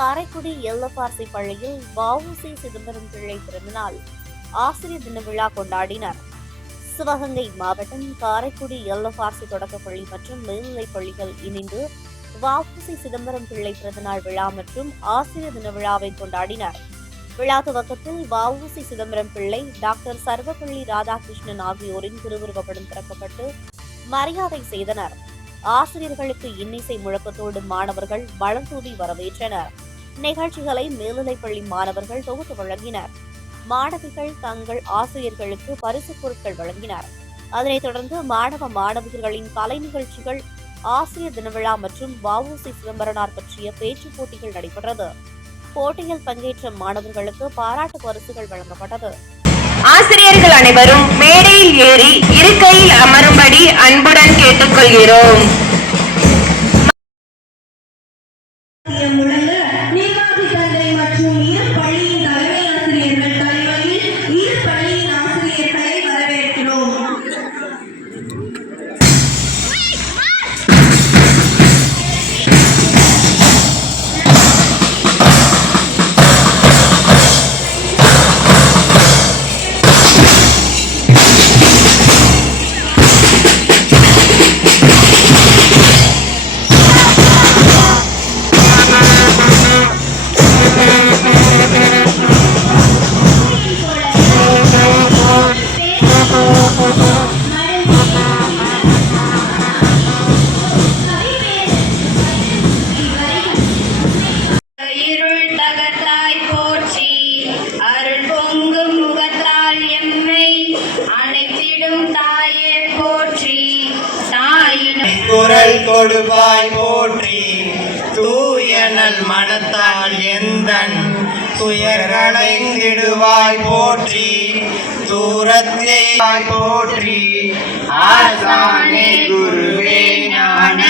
காரைக்குடி எல்எஃப்ஆர்சி பள்ளியில் வஉசி சிதம்பரம் பிள்ளை பிறந்தநாள் ஆசிரியர் தின விழா கொண்டாடினர். சிவகங்கை மாவட்டம் காரைக்குடி எல்எஃப்ஆர்சி தொடக்கப்பள்ளி மற்றும் மேல்நிலைப் பள்ளிகள் இணைந்து வஉசி சிதம்பரம் பிள்ளை பிறந்தநாள் விழா மற்றும் ஆசிரியர் தின விழாவை கொண்டாடினர். விழா துவக்கத்தில் வஉசி சிதம்பரம் பிள்ளை டாக்டர் சர்வப்பள்ளி ராதாகிருஷ்ணன் ஆகியோரின் திருவுருவப்படம் திறக்கப்பட்டு மரியாதை செய்தனர். ஆசிரியர்களுக்கு இன்னிசை முழக்கத்தோடு மாணவர்கள் வளம் வரவேற்றனர். நிகழ்ச்சிகளை மேல்நிலைப்பள்ளி மாணவர்கள் தொகுத்து வழங்கினர். மாணவிகள் தங்கள் ஆசிரியர்களுக்கு பரிசுப் பொருட்கள் வழங்கினர். அதனைத் தொடர்ந்து மாணவ மாணவியர்களின் கலை நிகழ்ச்சிகள் ஆசிரியர் தின விழா மற்றும் வஉசி சிதம்பரனார் பற்றிய பேச்சுப் போட்டிகள் நடைபெற்றது. போட்டியில் பங்கேற்ற மாணவர்களுக்கு பாராட்டு பரிசுகள் வழங்கப்பட்டது. ஆசிரியர்கள் அனைவரும் மேடையில் ஏறி இருக்கையில் அமரும்படி அன்புடன் கேட்டுக்கொள்கிறோம். அனைத்திடும் தாயே போற்றி தாயிடம் குரல் கொடுப்பாய் போற்றி. தூயனல் மனத்தால் எந்தன் துயர்களைந்திடுவாய் போற்றி. தூரத்தை போற்றி. ஆசானே குருவே ஞான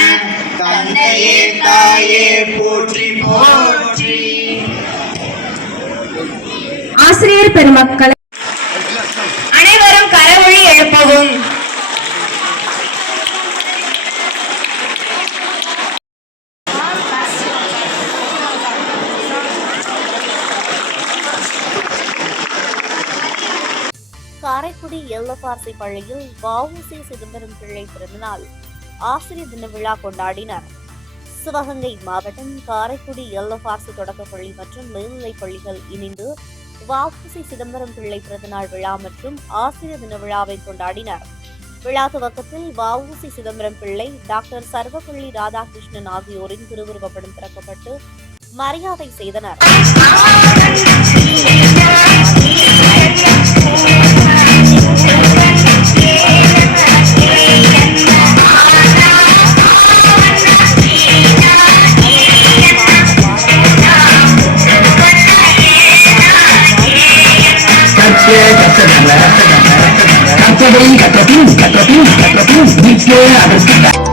தந்தையே தாயே போற்றி போற்றி. ஆசிரியர் பெருமக்கள் காரைக்குடி எல்எஃப்ஆர்சி பள்ளியில் வஉசி சிதம்பரம் பிள்ளை பிறந்தநாள் ஆசிரியர் தின விழா கொண்டாடினர். சிவகங்கை மாவட்டம் காரைக்குடி எல்எஃப்ஆர்சி தொடக்கப்பள்ளி மற்றும் மேல்நிலைப் பள்ளிகள் இணைந்து வஉசி சிதம்பரம் பிள்ளை பிறந்தநாள் விழா மற்றும் ஆசிரியர் தின விழாவை கொண்டாடினர். விழா துவக்கத்தில் வஉசி சிதம்பரம் பிள்ளை டாக்டர் சர்வப்பள்ளி ராதாகிருஷ்ணன் ஆகியோரின் திருவுருவப்படம் திறக்கப்பட்டு மரியாதை செய்தனர். கற்று கற்றதல்ல கற்றபடி கற்றபின் கற்றபின் அதற்கு